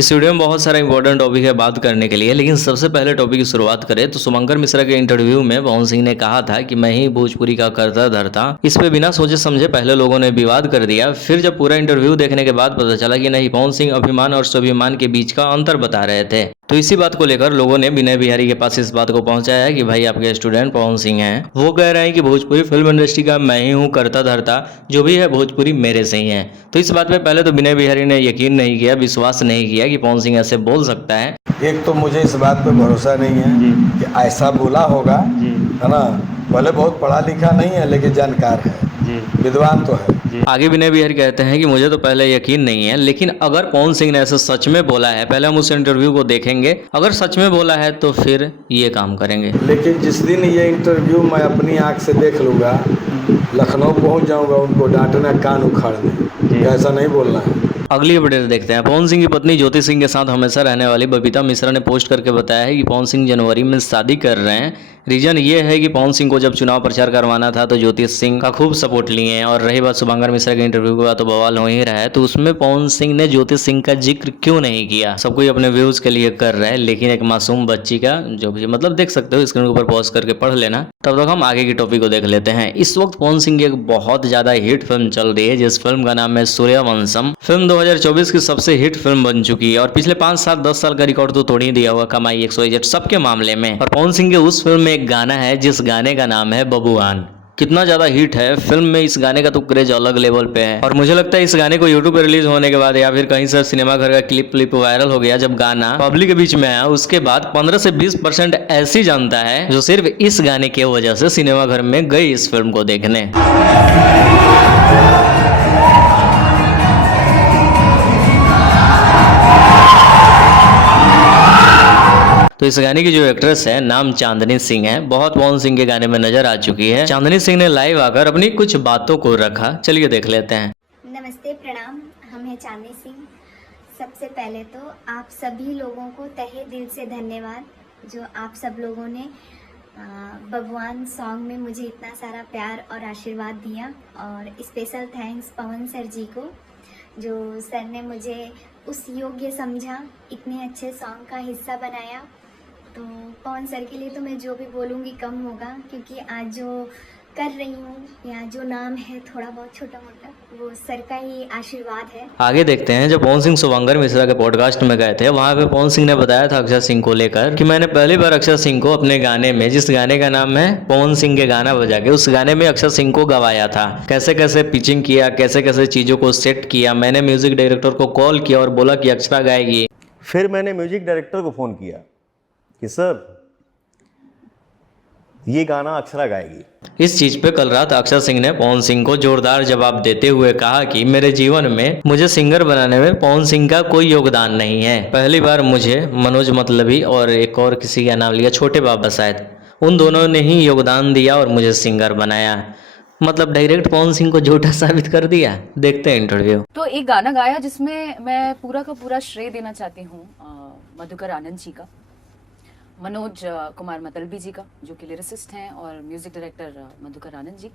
इस वीडियो में बहुत सारा इंपॉर्टेंट टॉपिक है बात करने के लिए, लेकिन सबसे पहले टॉपिक की शुरुआत करें तो शुभंकर मिश्रा के इंटरव्यू में पवन सिंह ने कहा था कि मैं ही भोजपुरी का करता धरता। इस पे बिना सोचे समझे पहले लोगों ने विवाद कर दिया, फिर जब पूरा इंटरव्यू देखने के बाद पता चला कि नहीं, पवन सिंह अभिमान और स्वाभिमान के बीच का अंतर बता रहे थे। तो इसी बात को लेकर लोगों ने विनय बिहारी के पास इस बात को पहुंचाया है कि भाई आपके स्टूडेंट पवन सिंह हैं, वो कह रहे हैं कि भोजपुरी फिल्म इंडस्ट्री का मैं ही हूँ करता धरता, जो भी है भोजपुरी मेरे से ही है। तो इस बात पे पहले तो विनय बिहारी ने यकीन नहीं किया, विश्वास नहीं किया कि पवन सिंह ऐसे बोल सकता है। एक तो मुझे इस बात पे भरोसा नहीं है कि ऐसा बोला होगा, है ना। भले बहुत पढ़ा लिखा नहीं है लेकिन जानकार है, विद्वान तो है। आगे विनय बिहारी कहते हैं कि मुझे तो पहले यकीन नहीं है, लेकिन अगर पवन सिंह ने ऐसा सच में बोला है, पहले हम उस इंटरव्यू को देखेंगे, अगर सच में बोला है तो फिर ये काम करेंगे। लेकिन जिस दिन ये इंटरव्यू मैं अपनी आंख से देख लूँगा, लखनऊ पहुंच जाऊंगा उनको डांटना, कान उखाड़ने, ऐसा नहीं बोलना है। अगली अपडेट देखते हैं। पवन सिंह की पत्नी ज्योति सिंह के साथ हमेशा रहने वाली बबीता मिश्रा ने पोस्ट करके बताया है कि पवन सिंह जनवरी में शादी कर रहे हैं। रीजन ये है कि पवन सिंह को जब चुनाव प्रचार करवाना था तो ज्योति सिंह का खूब सपोर्ट लिए हैं। और रही बात शुभंकर मिश्रा के इंटरव्यू के बाद तो बवाल हो ही रहा है, तो उसमें पवन सिंह ने ज्योति सिंह का जिक्र क्यों नहीं किया। सब कोई अपने व्यूज के लिए कर रहा है, लेकिन एक मासूम बच्ची का जो भी मतलब देख सकते हो, स्क्रीन के ऊपर पॉज करके पढ़ लेना। तब तक हम आगे की टॉपिक को देख लेते हैं। इस वक्त पवन सिंह की एक बहुत ज्यादा हिट फिल्म चल रही है, जिस फिल्म का नाम है सूर्यवंशम। फिल्म 2024 की सबसे हिट फिल्म बन चुकी है और पिछले 5 साल 10 साल का रिकॉर्ड तो तोड़ ही दिया हुआ, कमाई 100 सबके मामले में। और पवन सिंह के उस फिल्म में एक गाना है जिस गाने का नाम है बबुआन। कितना ज्यादा हिट है फिल्म में, इस गाने का तो क्रेज अलग लेवल पे है। और मुझे लगता है इस गाने को यूट्यूब पे रिलीज होने के बाद या फिर कहीं से सिनेमा घर का क्लिप वायरल हो गया, जब गाना पब्लिक के बीच में आया, उसके बाद 15 से 20% ऐसी जनता है जो सिर्फ इस गाने की वजह से सिनेमा घर में गई इस फिल्म को देखने। तो इस गाने की जो एक्ट्रेस है नाम चांदनी सिंह है, बहुत पवन सिंह के गाने में नजर आ चुकी है। चांदनी सिंह ने लाइव आकर अपनी कुछ बातों को रखा, चलिए देख लेते हैं। नमस्ते, प्रणाम, हम हैं चांदनी सिंह। सबसे पहले तो आप सभी लोगों को तहे दिल से धन्यवाद, जो आप सब लोगों ने भगवान सॉन्ग में मुझे इतना सारा प्यार और आशीर्वाद दिया। और स्पेशल थैंक्स पवन सर जी को, जो सर ने मुझे उस योग्य समझा, इतने अच्छे सॉन्ग का हिस्सा बनाया। तो पवन सर के लिए तो मैं जो भी बोलूँगी कम होगा, क्योंकि आज जो कर रही हूँ या जो नाम है थोड़ा बहुत छोटा मोटा, वो सर का ही आशीर्वाद है। आगे देखते हैं। जब पवन सिंह शुभंकर मिश्रा के पॉडकास्ट में गए थे, वहाँ पे पवन सिंह ने बताया था अक्षय सिंह को लेकर कि मैंने पहली बार अक्षय सिंह को अपने गाने में, जिस गाने का नाम है पवन सिंह के गाना बजा के, उस गाने में अक्षय सिंह को गवाया था। कैसे कैसे पिचिंग किया, कैसे कैसे चीजों को सेट किया। मैंने म्यूजिक डायरेक्टर को कॉल किया और बोला कि अक्षरा गाएगी। फिर मैंने म्यूजिक डायरेक्टर को फ़ोन किया कि सर ये गाना अक्षरा गाएगी। इस चीज पे कल रात अक्षय सिंह ने पवन सिंह को जोरदार जवाब देते हुए कहा कि मेरे जीवन में मुझे सिंगर बनाने में पवन सिंह का कोई योगदान नहीं है। पहली बार मुझे मनोज मतलबी और एक और किसी का नाम लिया, छोटे बाबा शायद, उन दोनों ने ही योगदान दिया और मुझे सिंगर बनाया। मतलब डायरेक्ट पवन सिंह को झूठा साबित कर दिया। देखते हैं इंटरव्यू। तो एक गाना गाया जिसमें मैं पूरा का पूरा श्रेय देना चाहती हूँ मधुकर आनंद जी का, मनोज कुमार मतलबी जी का, जो कि लिरिसिस्ट हैं, और म्यूजिक डायरेक्टर मधुकर आनंद जी।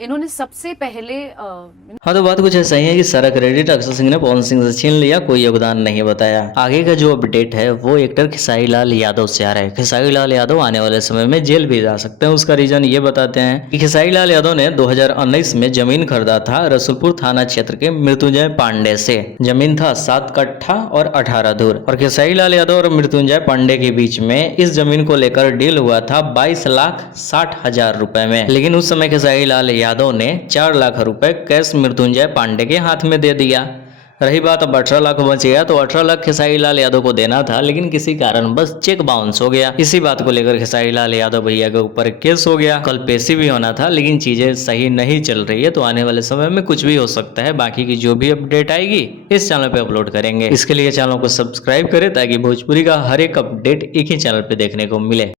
इन्होंने सबसे पहले हाँ, तो बात कुछ ऐसा ही है कि सारा क्रेडिट अक्षय सिंह ने पवन सिंह से छीन लिया, कोई योगदान नहीं बताया। आगे का जो अपडेट है वो एक्टर खेसारी लाल यादव से आ रहा है। खेसारी लाल यादव आने वाले समय में जेल भी जा सकते हैं। उसका रीजन ये बताते हैं कि खेसारी लाल यादव ने 2019 में जमीन खरीदा था रसूलपुर थाना क्षेत्र के मृत्युंजय पांडे से। जमीन था 7 कट्ठा और 18 धूर। और खेसारी लाल यादव और मृत्युंजय पांडे के बीच में इस जमीन को लेकर डील हुआ था 22,60,000 रुपए में। लेकिन उस समय खेसारी लाल यादव ने 4 लाख रुपए कैश मृत्युंजय पांडे के हाथ में दे दिया। रही बात अब 18 लाख बच गया, तो 18 लाख खेसारी लाल यादव को देना था, लेकिन किसी कारण बस चेक बाउंस हो गया। इसी बात को लेकर खेसारी लाल यादव भैया के ऊपर केस हो गया। कल पेशी भी होना था, लेकिन चीजें सही नहीं चल रही है, तो आने वाले समय में कुछ भी हो सकता है। बाकी की जो भी अपडेट आएगी इस चैनल पे अपलोड करेंगे। इसके लिए चैनल को सब्सक्राइब करें ताकि भोजपुरी का हर एक अपडेट एक ही चैनल पे देखने को मिले।